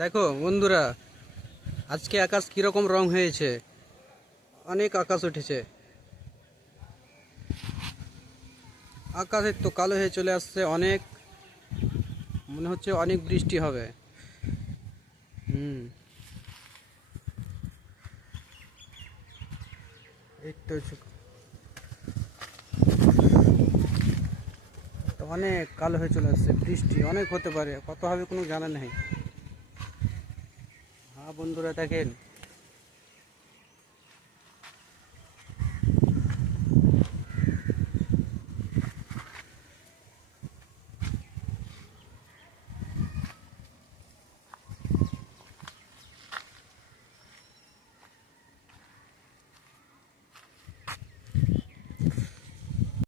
দেখো বন্ধুরা, আজকে আকাশ কিরকম রং হয়েছে। অনেক আকাশ উঠেছে, আকাশের তো কালো হয়ে চলে আসছে। অনেক মনে হচ্ছে অনেক বৃষ্টি হবে। এই তো অনেক কালো হয়ে চলে আসছে, বৃষ্টি অনেক হতে পারে, কত হবে কোনো জানা নেই। হ্যাঁ বন্ধুরা দেখেন,